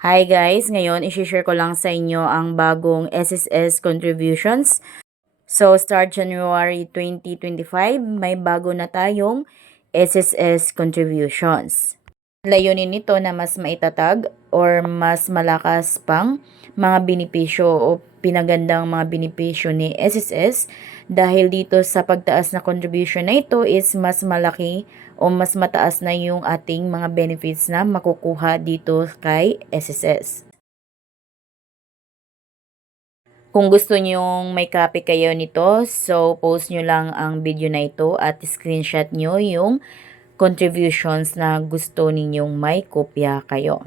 Hi guys, ngayon i-share ko lang sa inyo ang bagong SSS contributions. So start January 2025, may bago na tayong SSS contributions. Layunin nito na mas maitatag or mas malakas pang mga benepisyo o pinagandang mga benepisyo ni SSS dahil dito sa pagtaas na contribution na ito is mas malaki o mas mataas na yung ating mga benefits na makukuha dito kay SSS. Kung gusto nyong may copy kayo nito, so post nyo lang ang video na ito at screenshot nyo yung contributions na gusto ninyong may kopya kayo.